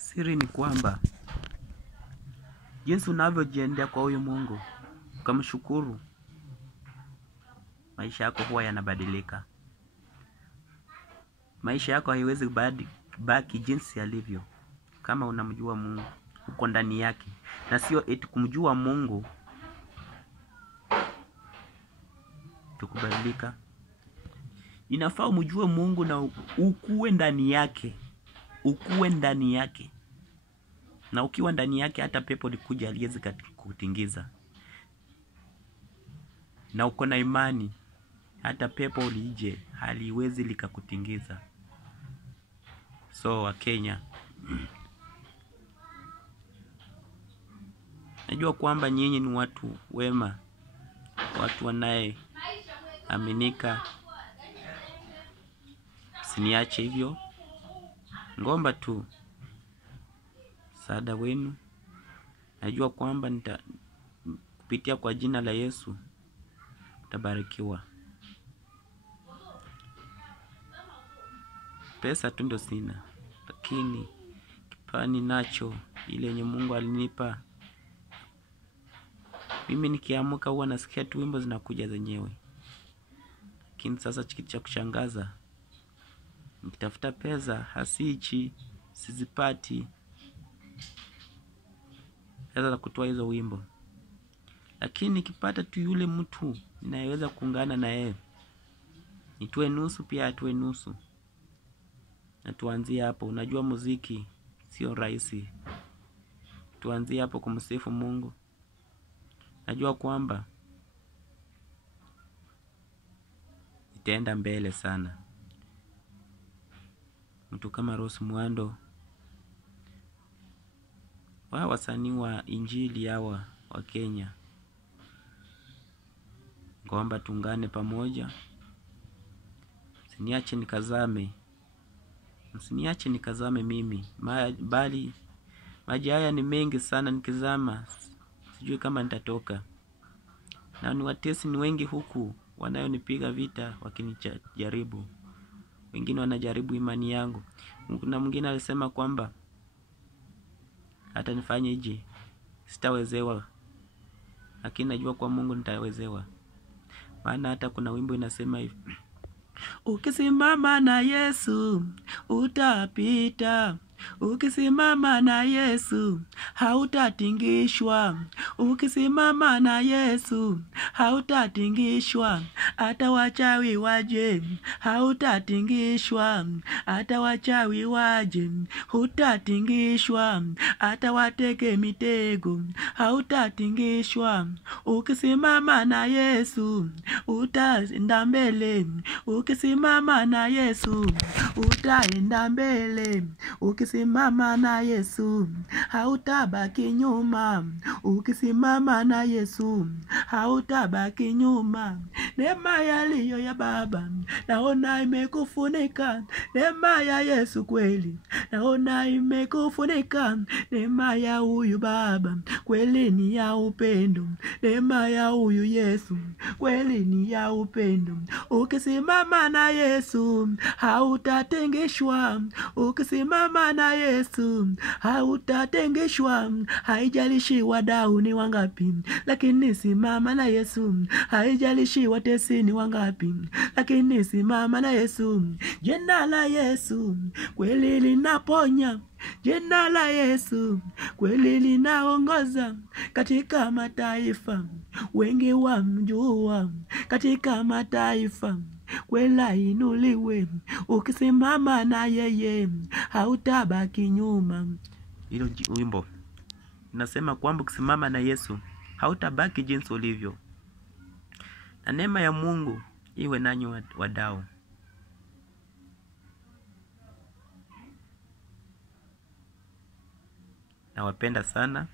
Siri ni kwamba jinsi unavyojiendea kwa huyu Mungu, ukamshukuru, maisha yako huwa yanabadilika. Maisha yako haiwezi baki jinsi yalivyo kama unamjua Mungu, uko ndani yake. Na sio eti kumjua Mungu tukubadilika. Inafaa umjue Mungu na ukue ndani yake. Ukue ndani yake. Na ukiwa ndani yake hata pepo likuja haliwezi kukutingiza. Na uko na imani hata pepo lije haliwezi likakutingiza. So Wakenya, najua kwamba nyinyi ni watu wema, watu wanaye aminika. Siniache hivyo. Ngomba tu msaada wenu. Najua kwamba kupitia kwa jina la Yesu utabarikiwa. Pesa tu ndio sina, lakini kipaji nacho, ile yenye Mungu alinipa. Mimi nikiamka huwa nasikia tu wimbo zinakuja zenyewe. Lakini sasa kitu cha kushangaza, nikitafuta pesa hasichi, sizipati pesa za kutoa hizo wimbo. Lakini nikipata tu yule mtu ninayeweza kuungana na yeye, nitoe nusu pia atoe nusu, na tuanzie hapo. Unajua muziki sio rahisi. Tuanzie hapo kumsifu Mungu. Najua kwamba itaenda mbele sana. Mtu kama Rose Muhando, wasanii wa injili hawa wa Kenya, ngomba tungane pamoja. Msiniache nikazame mimi. Bali maji haya ni mengi sana, nikizama sijui kama nitatoka. Na ni watesi ni wengi huku wanayonipiga vita wakinijaribu. Wengine wanajaribu imani yangu. Kuna mwingine alisema kwamba hata nifanye hivi sitawezewa. Lakini najua kwa Mungu nitawezewa. Maana hata kuna wimbo inasema hivi: ukisimama na Yesu utapita. Ukisimama na Yesu hautatingishwa. Ukisimama na Yesu hautatingishwa. Hata wachawi waje hautatingishwa. Hata wachawi waje hutatingishwa. Hata wateke mitego hautatingishwa. Ukisimama na Yesu utaenda mbele. Ukisimama na Yesu utaenda mbele. Ukisimama na Yesu hautabaki nyuma. Ukisimama na Yesu hautabaki nyuma. Neema yaliyo ya Baba naona imekufunika. Neema ya Yesu kweli naona imekufunika. Neema ya huyu Baba kweli ni ya upendo. Neema ya huyu Yesu kweli ni ya upendo. Ukisimama na Yesu hautatengeshwa. Ukisimama na Yesu hautatengeshwa. Haijalishi wadau ni wangapi, lakini simama na Yesu. Haijalishi watesi ni wangapi, lakini simama na Yesu. Jina la Yesu kweli linaponya. Jina la Yesu kweli linaongoza. Katika mataifa wengi wamjua. Katika mataifa kweli inuliwe. Ukisimama na yeye hautabaki nyuma. Hilo wimbo nasema kwamba ukisimama na Yesu hautabaki jinsi ulivyo. Na neema ya Mungu iwe nanyi wadau. Nawapenda sana.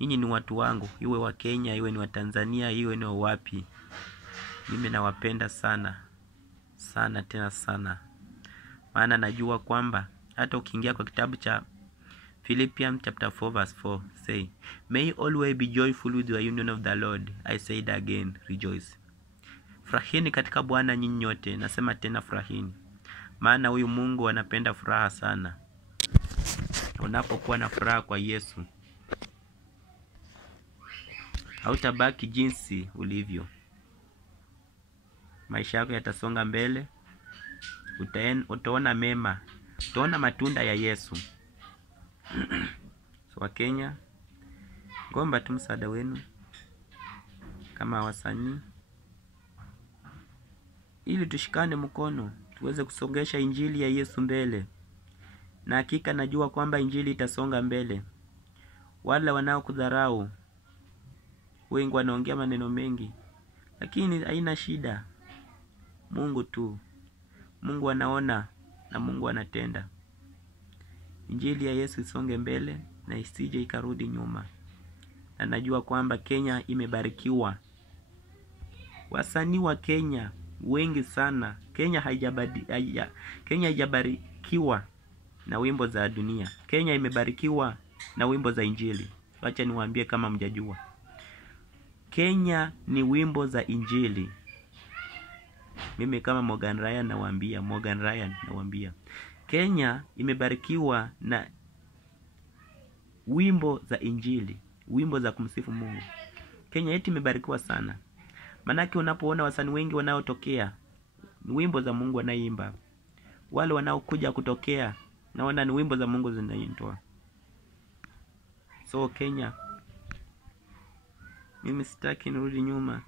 Nyinyi ni watu wangu, iwe wa Kenya, iwe ni wa Tanzania, iwe ni wa wapi. Mimi nawapenda sana. Sana tena sana. Maana najua kwamba hata ukiingia kwa kitabu cha Philippians chapter 4 verse 4 say, may you always be joyful with the union of the Lord. I said again, rejoice. Furahini katika Bwana nyinyi nyote. Nasema tena furahini. Maana huyu Mungu anapenda furaha sana. unapokuwa na furaha kwa Yesu, hautabaki jinsi ulivyo. Maisha yako yatasonga mbele, utaona mema, utaona matunda ya Yesu. So Wakenya, ngomba tu msaada wenu kama wasanii, ili tushikane mkono tuweze kusongesha injili ya Yesu mbele. Na hakika najua kwamba injili itasonga mbele. Wale wanaokudharau, wengi wanaongea maneno mengi, lakini haina shida. Mungu tu, Mungu anaona na Mungu anatenda. Injili ya Yesu isonge mbele na isije ikarudi nyuma. Na najua kwamba Kenya imebarikiwa. Wasanii wa Kenya wengi sana. Kenya haijabarikiwa na wimbo za dunia. Kenya imebarikiwa na wimbo za injili. Wacha niwaambie kama mjajua. Kenya ni wimbo za injili. Mimi kama Morgan Ryan nawaambia. Kenya imebarikiwa na wimbo za injili, wimbo za kumsifu Mungu. Kenya yetu imebarikiwa sana. Manake unapoona wasanii wengi wanaotokea, ni wimbo za Mungu wanaimba. Wale wanaokuja kutokea, naona ni wimbo za Mungu zinaitwa. So Kenya, mimi sitaki nirudi nyuma.